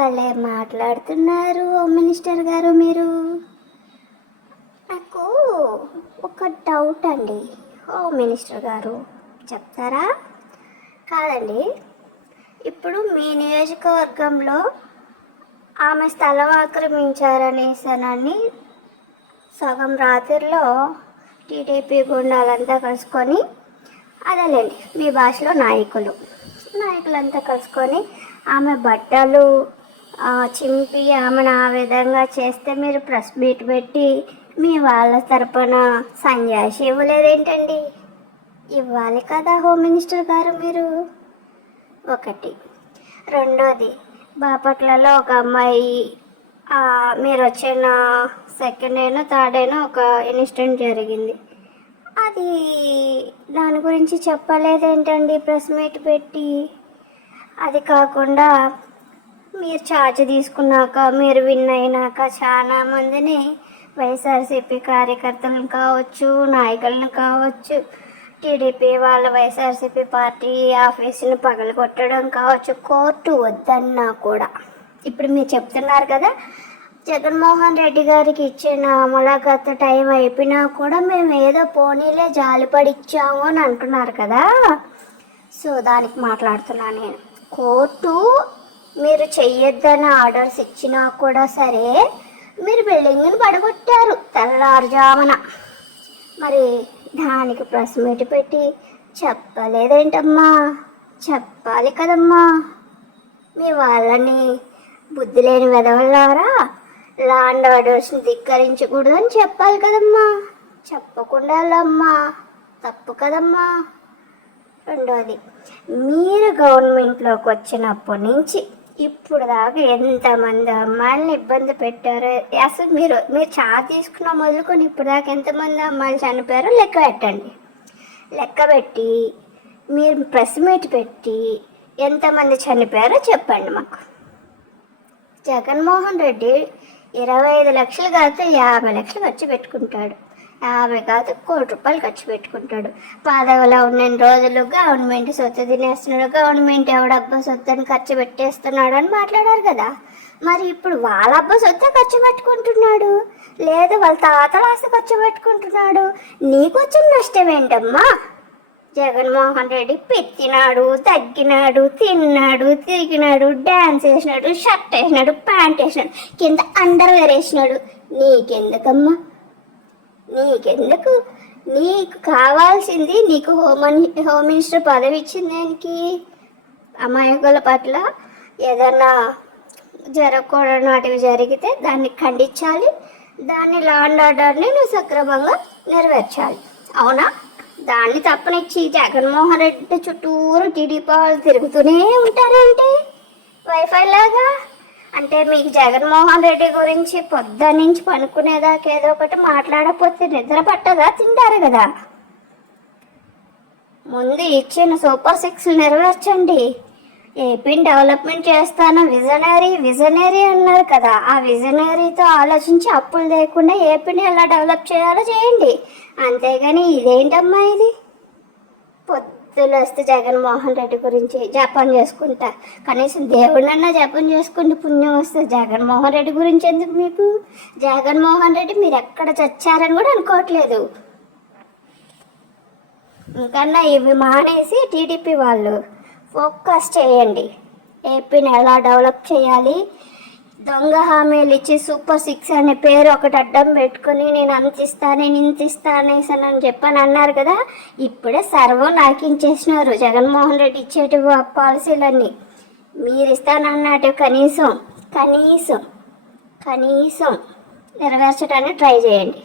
భలే మాట్లాడుతున్నారు home minister గారు మీరు. నాకు ఒక డౌట్ అండి. హోమ్ మినిస్టర్ గారు చెప్తారా? కాదండి. ఇప్పుడు మీ నియోజకవర్గంలో ఆమె స్థలం ఆక్రమించారనేసనని సగం రాత్రిలో టీడీపీ గుండాలంతా కలుసుకొని అదేలేండి మీ భాషలో నాయకులు. నాయకులంతా కలుసుకొని ఆమె బట్టలు చింపి ఆమెను ఆ విధంగా చేస్తే మీరు ప్రెస్ మీట్ పెట్టి మీ వాళ్ళ తరపున సన్యాసి ఇవ్వలేదేంటండి? ఇవ్వాలి కదా హోమ్ మినిస్టర్ గారు మీరు? ఒకటి. రెండోది బాపట్లలో ఒక అమ్మాయి మీరు వచ్చిన సెకండ్ అయినా థర్డ్ అయినా ఒక ఇన్సిడెంట్ జరిగింది. అది దాని గురించి చెప్పలేదేంటండి ప్రెస్ మీట్ పెట్టి? అది కాకుండా మీరు ఛార్జ్ తీసుకున్నాక మీరు విన్ అయినాక చాలా మందిని వైఎస్ఆర్సీపీ కార్యకర్తలను కావచ్చు నాయకులను కావచ్చు టీడీపీ వాళ్ళ వైఎస్ఆర్సీపీ పార్టీ ఆఫీసుని పగలగొట్టడం కావచ్చు కోర్టు వద్దన్నా కూడా. ఇప్పుడు మీరు చెప్తున్నారు కదా జగన్మోహన్ రెడ్డి గారికి ఇచ్చిన ములాఖాత్ టైం అయిపోయినా కూడా మేము ఏదో పోనీలే జాలిపడి ఇచ్చాము అని అంటున్నారు కదా. సో దానికి మాట్లాడుతున్నాను నేను. కోర్టు మీరు చెయ్యొద్దని ఆర్డర్స్ ఇచ్చినా కూడా సరే మీరు బిల్డింగ్ని పడగొట్టారు తెల్లారుజామున మరి దానికి ప్రెస్ మీట్ పెట్టి చెప్పలేదేంటమ్మా? చెప్పాలి కదమ్మా. మీ వాళ్ళని బుద్ధి లేని వెదవల్లారా? లాండ్ ఆర్డర్స్ని ధిక్కరించకూడదని చెప్పాలి కదమ్మా. చెప్పకుండా అమ్మా తప్పు కదమ్మా. రెండోది మీరు గవర్నమెంట్లోకి వచ్చినప్పటి నుంచి ఇప్పుడు దాకా ఎంతమంది అమ్మాయిలను ఇబ్బంది పెట్టారో? అసలు మీరు మీరు చా తీసుకున్న మొదలుకొని ఇప్పుడు దాకా ఎంతమంది అమ్మాయిలు చనిపోయారో లెక్క పెట్టండి. లెక్క పెట్టి మీరు ప్రెస్ మీట్ పెట్టి ఎంతమంది చనిపోయారో చెప్పండి మాకు. జగన్మోహన్ రెడ్డి ఇరవై ఐదు లక్షలు కాదు యాభై లక్షలు ఖర్చు పెట్టుకుంటాడు. యాభై కాదు కోటి రూపాయలు ఖర్చు పెట్టుకుంటాడు. పదవిలో ఉన్న రోజులు గవర్నమెంట్ సొత్తు తినేస్తున్నాడు. గవర్నమెంట్ ఎవడబ్బా సొత్తు అని ఖర్చు పెట్టేస్తున్నాడు అని మాట్లాడారు కదా. మరి ఇప్పుడు వాళ్ళ అబ్బా సొత్త ఖర్చు పెట్టుకుంటున్నాడు. లేదు వాళ్ళ తాతల ఆస్తి ఖర్చు పెట్టుకుంటున్నాడు. నీకు వచ్చిన నష్టం ఏంటమ్మా? జగన్మోహన్ రెడ్డి పెట్టినాడు తగ్గినాడు తిన్నాడు తిరిగినాడు డ్యాన్స్ వేసినాడు షర్ట్ వేసినాడు ప్యాంట్ వేసినాడు కింద అండర్ వేర్ వేసినాడు. నీకెందుకమ్మా? నీకెందుకు? నీకు కావాల్సింది నీకు హోమ్ హోమ్ మినిస్టర్ పదవి ఇచ్చింది దానికి అమాయకుల పట్ల ఏదన్నా జరగకూడనాటివి జరిగితే దాన్ని ఖండించాలి. దాన్ని లా అండ్ ఆర్డర్ని నువ్వు సక్రమంగా నెరవేర్చాలి. అవునా? దాన్ని తప్పనిచ్చి జగన్మోహన్ రెడ్డి చుట్టూరు టీడీపీ వాళ్ళు తిరుగుతూనే ఉంటారేంటి? వైఫై లాగా? అంటే మీకు జగన్మోహన్ రెడ్డి గురించి పొద్దున్న నుంచి పనుకునేదాకా ఏదో ఒకటి మాట్లాడకపోతే నిద్ర పట్టదా? తింటారు కదా. ముందు ఇచ్చిన సూపర్ సిక్స్ నెరవేర్చండి. ఏపీని డెవలప్మెంట్ చేస్తాను. విజనరీ విజనరీ అన్నారు కదా. ఆ విజనరీతో ఆలోచించి అప్పులు లేకుండా ఏపీని ఎలా డెవలప్ చేయాలో చేయండి. అంతేగాని ఇదేంటమ్మా ఇది? పొద్దు పొద్దులు వస్తే జగన్మోహన్ రెడ్డి గురించి జపం చేసుకుంటా. కనీసం దేవుడినన్నా జపం చేసుకుంటే పుణ్యం వస్తుంది. జగన్మోహన్ రెడ్డి గురించి ఎందుకు మీకు? జగన్మోహన్ రెడ్డి మీరు ఎక్కడ చచ్చారని కూడా అనుకోవట్లేదు. ఇంకన్నా ఇవి మానేసి టీడీపీ వాళ్ళు ఫోకస్ చేయండి. ఏపీని ఎలా డెవలప్ చేయాలి? దొంగ హామీలు ఇచ్చి సూపర్ సిక్స్ అనే పేరు ఒకటి అడ్డం పెట్టుకుని నేను అంతిస్తా నేను ఇంత ఇస్తా అనేసాను అని చెప్పని అన్నారు కదా ఇప్పుడే సర్వం నాకించేసినారు. జగన్మోహన్ రెడ్డి ఇచ్చేటి పాలసీలన్నీ. మీరు ఇస్తానన్నట్టు కనీసం కనీసం కనీసం నెరవేర్చడానికి ట్రై చేయండి.